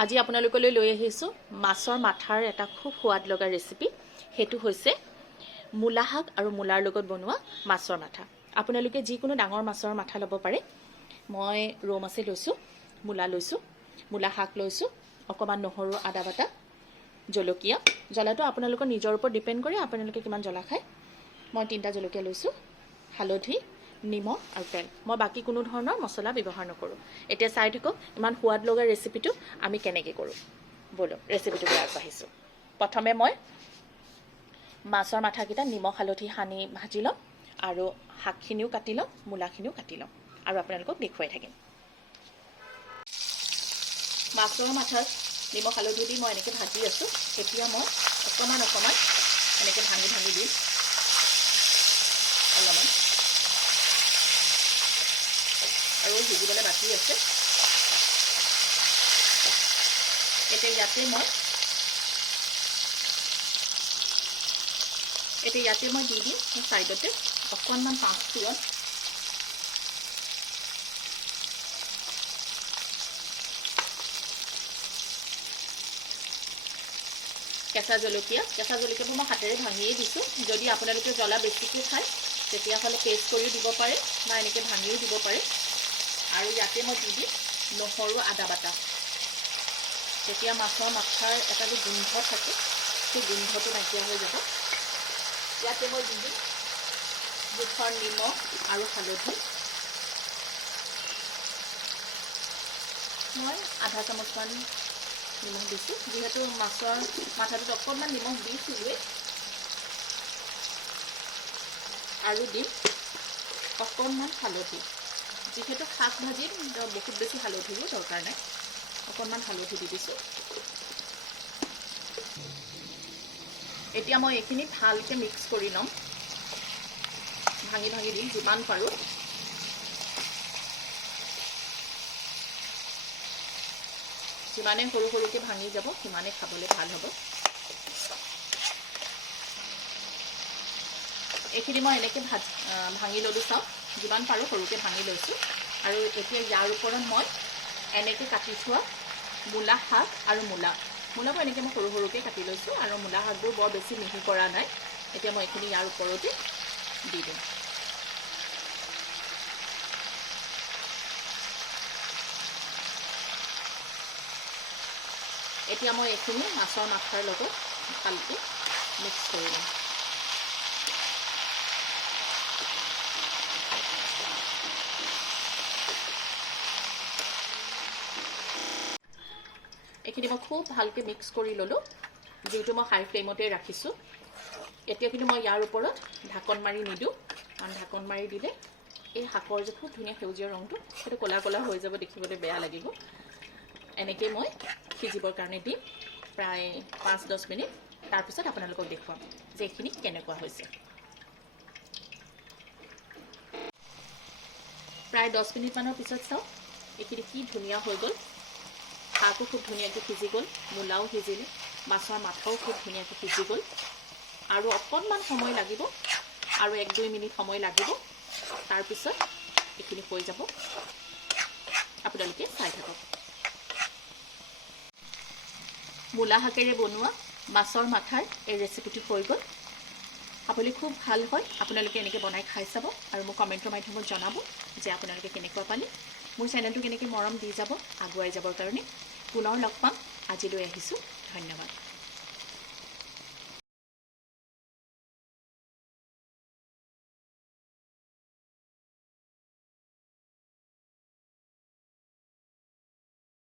আজি আপোনালোকলৈ লৈ আহিছোঁ মাছৰ মাথাৰ এটা খুব সোৱাদ লগা ৰেচিপি। সেইটো হৈছে মূলা শাক আৰু মূলাৰ লগত বনোৱা মাছৰ মাথা। আপোনালোকে যিকোনো ডাঙৰ মাছৰ মাথা ল'ব পাৰে। মই ৰৌ মাছে লৈছোঁ, মূলা লৈছোঁ, মূলা শাক লৈছোঁ, অকণমান নহৰু, আদা বাটা, জলকীয়া। জ্বলাটো আপোনালোকৰ নিজৰ ওপৰত ডিপেণ্ড কৰে, আপোনালোকে কিমান জ্বলা খায়। মই 3টা জলকীয়া লৈছোঁ, হালধি, নিমখ আৰু তেল। মই বাকী কোনো ধৰণৰ মছলা ব্যৱহাৰ নকৰোঁ। এতিয়া চাই থাকক ইমান সোৱাদ লগা ৰেচিপিটো আমি কেনেকৈ কৰোঁ। ব'লক ৰেচিপিটোলৈ আগবাঢ়িছোঁ। প্ৰথমে মই মাছৰ মাথাকেইটা নিমখ হালধি সানি ভাজি ল'ম আৰু শাকখিনিও কাটি ল'ম, মূলাখিনিও কাটি ল'ম আৰু আপোনালোকক দেখুৱাই থাকিম। মাছৰ মাথাত নিমখ হালধি দি মই এনেকৈ ভাজি আছোঁ। এতিয়া মই অকণমান এনেকৈ ভাঙি দিম অলপমান, আৰু সিজিবলৈ বাকী আছে। এতিয়া ইয়াতে মই দি দিম ছাইডতে অকণমান পাঁচফোৰণ, কেঁচা জলকীয়াবোৰ মই হাতেৰে ভাঙিয়ে দিছোঁ। যদি আপোনালোকে জ্বলা বেছিকৈ খায় তেতিয়াহ'লে পেষ্ট কৰিও দিব পাৰে বা এনেকৈ ভাঙিও দিব পাৰে। আৰু ইয়াতে মই দি দিম নহৰু, আদা বাটা। তেতিয়া মাছৰ মাথাৰ এটা যে গোন্ধ থাকে, সেই গোন্ধটো নাইকিয়া হৈ যাব। ইয়াতে মই দি দিম জোখৰ নিমখ আৰু হালধি। মই আধা চামুচমান নিমখ দিছোঁ, যিহেতু মাছৰ মাথাটোত অকণমান নিমখ দিছোঁৱেই। আৰু দিম অকণমান হালধি, যিহেতু শাক ভাজিত বহুত বেছি হালধিৰো দৰকাৰ নাই। অকণমান হালধি দি দিছোঁ। এতিয়া মই এইখিনি ভালকৈ মিক্স কৰি ল'ম, ভাঙি দিম যিমান পাৰোঁ। যিমানে সৰুকৈ ভাঙি যাব সিমানে খাবলৈ ভাল হ'ব। এইখিনি মই এনেকৈ ভাঙি ল'লোঁ, চাওক যিমান পাৰোঁ সৰুকৈ ভাঙি লৈছোঁ। আৰু এতিয়া ইয়াৰ ওপৰত মই এনেকৈ কাটি থোৱা মূলা শাক আৰু মূলাবোৰ এনেকৈ মই সৰুকৈ কাটি লৈছোঁ, আৰু মূলা শাকবোৰ বৰ বেছি মিহি কৰা নাই। এতিয়া মই এইখিনি ইয়াৰ ওপৰতে দি দিম। এতিয়া মই এইখিনি মাছৰ মাথাৰ লগত ভালকৈ মিক্স কৰি ল'ম। এইখিনি মই খুব ভালকৈ মিক্স কৰি ল'লোঁ, যিহেতু মই হাই ফ্লেমতে ৰাখিছোঁ। এতিয়া কিন্তু মই ইয়াৰ ওপৰত ঢাকন মাৰি নিদিওঁ, কাৰণ ঢাকন মাৰি দিলে এই শাকৰ যে খুব ধুনীয়া সেউজীয়া ৰংটো, সেইটো ক'লা হৈ যাব, দেখিবলৈ বেয়া লাগিব। এনেকৈ মই সিজিবৰ কাৰণে দিম প্ৰায় 5-10 মিনিট। তাৰপিছত আপোনালোকক দেখুৱাম যে এইখিনি কেনেকুৱা হৈছে। প্ৰায় 10 মিনিটমানৰ পিছত চাওক এইখিনি কি ধুনীয়া হৈ গ'ল। শাকো খুব ধুনীয়াকৈ সিজি গ'ল, মূলাও সিজিলে, মাছৰ মাথাও খুব ধুনীয়াকৈ সিজি গ'ল। আৰু অকণমান সময় লাগিব, আৰু 1-2 মিনিট সময় লাগিব। তাৰপিছত এইখিনি হৈ যাব। আপোনালোকে চাই থাকক। মূলা শাকেৰে বনোৱা মাছৰ মাথাৰ এই ৰেচিপিটো হৈ গ'ল। খাবলৈ খুব ভাল হয়। আপোনালোকে এনেকৈ বনাই খাই চাব আৰু মোক কমেণ্টৰ মাধ্যমত জনাব যে আপোনালোকে কেনেকুৱা পালে। মোৰ চেনেলটো কেনেকৈ মৰম দি যাব, আগুৱাই যাবৰ কাৰণে। পুনৰ লগ পাম। আজিলৈ আহিছোঁ। ধন্যবাদ।